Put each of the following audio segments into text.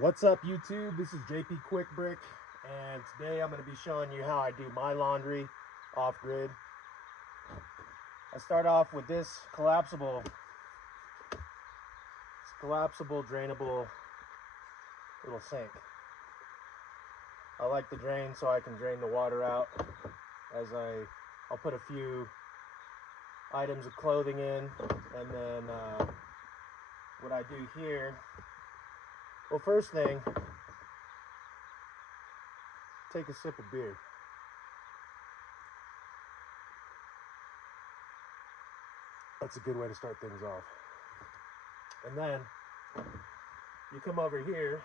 What's up, YouTube? This is JP Quick Brick, and today I'm going to be showing you how I do my laundry off-grid. I start off with this collapsible drainable little sink. I like the drain so I can drain the water out as I'll put a few items of clothing in, and then what I do here, well, first thing, take a sip of beer. That's a good way to start things off. And then you come over here.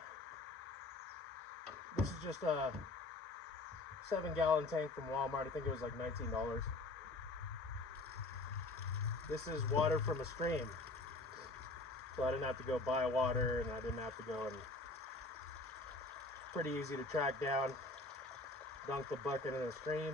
This is just a 7-gallon tank from Walmart. I think it was like $19. This is water from a stream. So I didn't have to go buy water, and I didn't have to go, and pretty easy to track down. Dunk the bucket in the stream.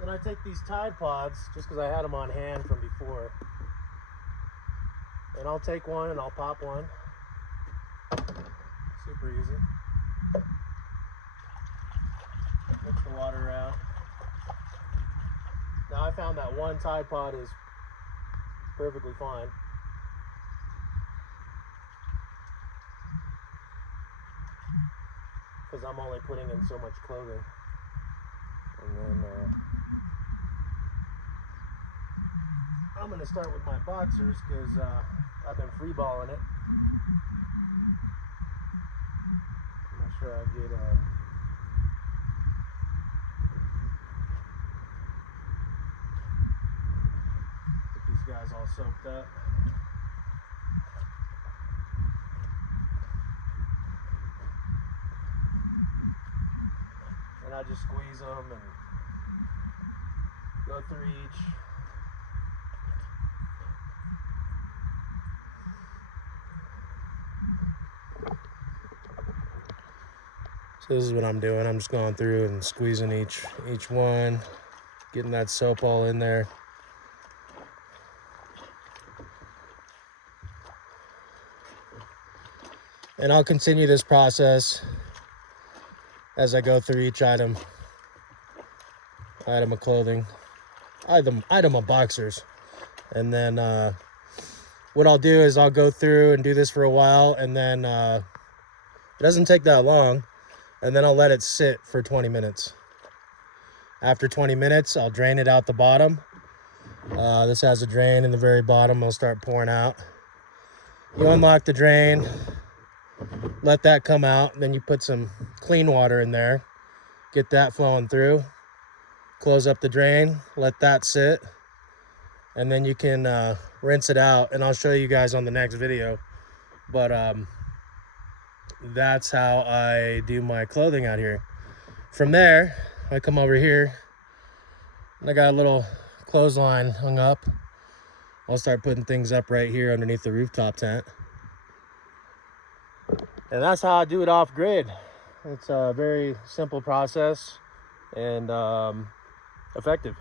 Then I take these Tide Pods, just because I had them on hand from before, and I'll take one and I'll pop one. Super easy. Mix the water around. Now I found that one Tide Pod is perfectly fine. Because I'm only putting in so much clothing. And then I'm going to start with my boxers because I've been freeballing it. Make sure I get these guys all soaked up. And I just squeeze them and go through each. So this is what I'm doing. I'm just going through and squeezing each one, getting that soap all in there. And I'll continue this process as I go through each item of clothing, item of boxers. And then what I'll do is I'll go through and do this for a while, and then it doesn't take that long. And then I'll let it sit for 20 minutes. After 20 minutes, I'll drain it out the bottom. This has a drain in the very bottom. It'll start pouring out. You unlock the drain, let that come out. Then you put some clean water in there. Get that flowing through. Close up the drain, let that sit. And then you can rinse it out. And I'll show you guys on the next video. But that's how I do my clothing out here. From there, I come over here and I got a little clothesline hung up. I'll start putting things up right here underneath the rooftop tent. And that's how I do it off grid. It's a very simple process and effective.